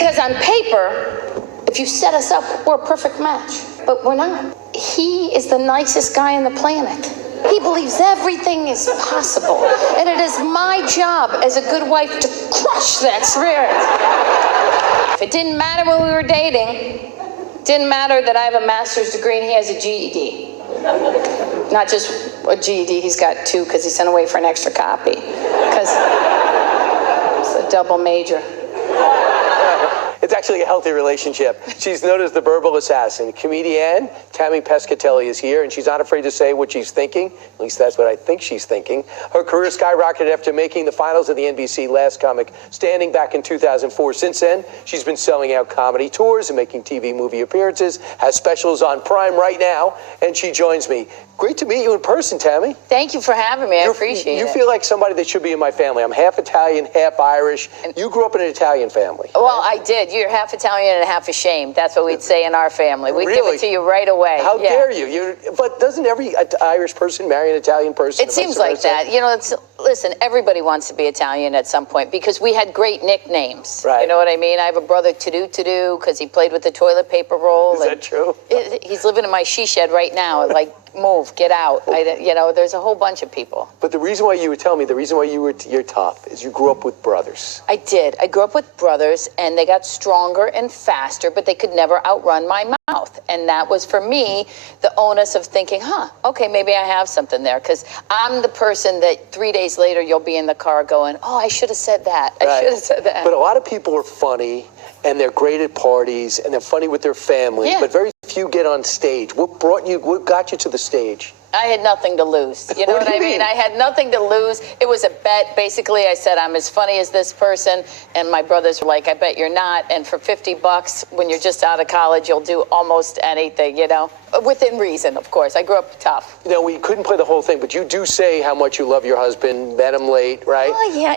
Because on paper, if you set us up, we're a perfect match. But we're not. He is the nicest guy on the planet. He believes everything is possible. And it is my job as a good wife to crush that spirit. If it didn't matter when we were dating, it didn't matter that I have a master's degree and he has a GED. Not just a GED, he's got 2 because he sent away for an extra copy. Because it's a double major. It's actually a healthy relationship. She's known as the verbal assassin. Comedian Tammy Pescatelli is here, and she's not afraid to say what she's thinking. At least that's what I think she's thinking. Her career skyrocketed after making the finals of the NBC Last Comic Standing back in 2004. Since then, she's been selling out comedy tours and making TV movie appearances, has specials on Prime right now, and she joins me. Great to meet you in person, Tammy. Thank you for having me. I appreciate it. You feel like somebody that should be in my family. I'm half Italian, half Irish. You grew up in an Italian family. Well, I did. You're half Italian and half ashamed. That's what we'd say in our family. We'd give it to you right away. How dare you? But doesn't every Irish person marry an Italian person? It seems like that. You know, listen, everybody wants to be Italian at some point because we had great nicknames. Right. You know what I mean? I have a brother, To-Do, because he played with the toilet paper roll. Is that true? He's living in my she shed right now. Like, move, get out. You know, there's a whole bunch of people. But the reason why you would tell me, the reason why you're tough is you grew up with brothers. I did. I grew up with brothers, and they got stronger and faster, but they could never outrun my mouth. And that was, for me, the onus of thinking, okay, maybe I have something there. Because I'm the person that 3 days later, you'll be in the car going, oh, I should have said that. I should have said that. But a lot of people are funny, and they're great at parties, and they're funny with their family, but very few get on stage. What got you to the stage? I had nothing to lose. You know what I mean? I had nothing to lose. It was a bet. Basically, I said, I'm as funny as this person. And my brothers were like, I bet you're not. And for $50, when you're just out of college, you'll do almost anything, you know? Within reason, of course. I grew up tough. You know, we couldn't play the whole thing, but you do say how much you love your husband, met him late, right? Oh, yeah.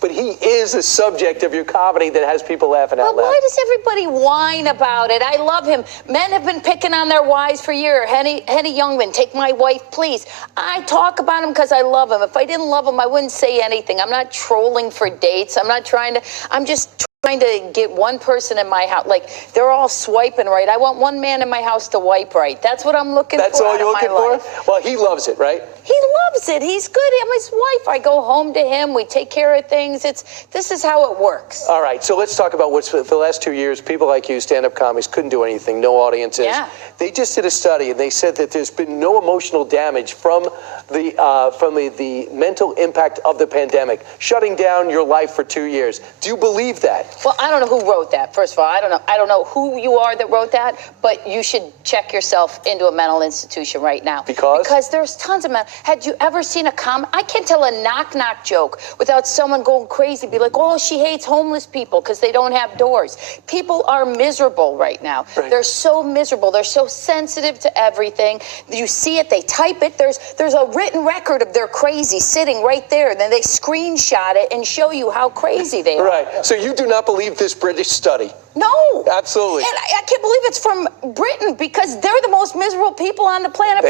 But he is a subject of your comedy that has people laughing out loud. Why does everybody whine about it? I love him. Men have been picking on their wives for years. Henny Youngman, take my wife, please. I talk about him because I love him. If I didn't love him, I wouldn't say anything. I'm not trolling for dates. I'm just trying to get one person in my house. Like, they're all swiping right. I want one man in my house to wipe right. That's what I'm looking for. That's all you're looking for? Life. Well, he loves it, right? He loves it. He's good. I'm his wife. I go home to him. We take care of things. This is how it works. All right. So let's talk about for the last 2 years, people like you, stand-up comics, couldn't do anything, no audiences. Yeah. They just did a study, and they said that there's been no emotional damage from the mental impact of the pandemic, shutting down your life for 2 years. Do you believe that? Well, I don't know who wrote that. First of all, I don't know who you are that wrote that, but you should check yourself into a mental institution right now. Because there's tons of men. Had you ever seen a I can't tell a knock-knock joke without someone going crazy, be like, oh, she hates homeless people because they don't have doors. People are miserable right now. Right. They're so miserable. They're so sensitive to everything. You see it, they type it. There's a written record of their crazy sitting right there. Then they screenshot it and show you how crazy they are. Right. So you do not believe this British study? No. Absolutely. And I can't believe it's from Britain because they're the most miserable people on the planet.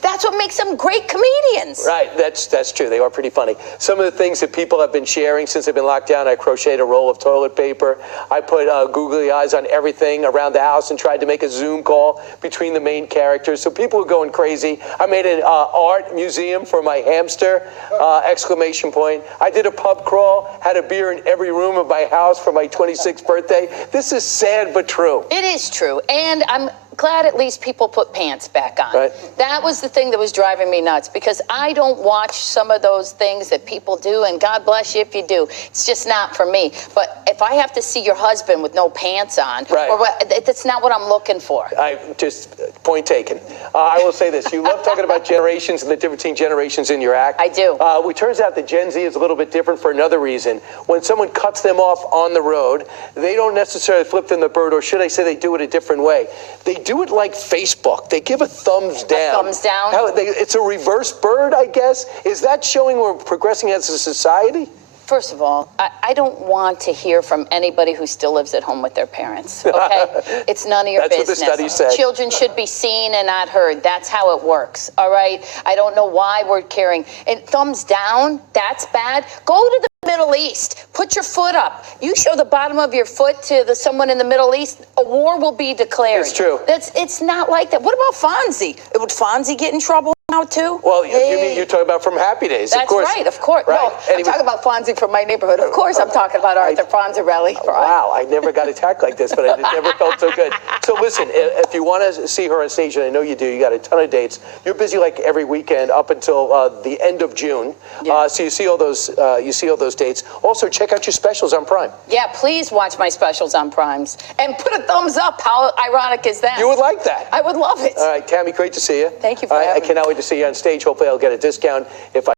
That's what makes them great comedians. Right. That's true. They are pretty funny. Some of the things that people have been sharing since they've been locked down, I crocheted a roll of toilet paper. I put googly eyes on everything around the house and tried to make a Zoom call between the main characters. So people were going crazy. I made an art museum for my hamster, exclamation point. I did a pub crawl, had a beer in every room of my house for my 26th birthday. This is sad but true. It is true. And I'm glad at least people put pants back on. Right. That was the thing that was driving me nuts because I don't watch some of those things that people do, and God bless you if you do. It's just not for me. But if I have to see your husband with no pants on, that's not what I'm looking for. Point taken. I will say this. You love talking about generations and the difference between generations in your act. I do. It turns out that Gen Z is a little bit different for another reason. When someone cuts them off on the road, they don't necessarily flip them the bird, or should I say they do it a different way. They do it like Facebook. They give a thumbs down. A thumbs down? It's a reverse bird, I guess. Is that showing we're progressing as a society? First of all, I don't want to hear from anybody who still lives at home with their parents, okay? It's none of your business. That's what the study said. Children should be seen and not heard. That's how it works, all right? I don't know why we're caring. And thumbs down, that's bad. Go to the Middle East. Put your foot up. You show the bottom of your foot to someone in the Middle East, a war will be declared. It's true. It's not like that. What about Fonzie? Would Fonzie get in trouble now too? Well, you mean you're talking about from Happy Days, That's of course. right, of course. Right. No, I'm talking about Fonzie from my neighborhood. Of course I'm talking about Arthur Fonzarelli. Wow, I never got attacked like this, but it never felt so good. So listen, if you want to see her on stage, and I know you do, you got a ton of dates. You're busy like every weekend up until the end of June. Yeah. So you see all those dates. Also, check out your specials on Prime. Yeah, please watch my specials on Primes. And put a thumbs up. How ironic is that? You would like that. I would love it. All right, Tammy, great to see you. Thank you for having me. I cannot wait to see you on stage. Hopefully I'll get a discount if I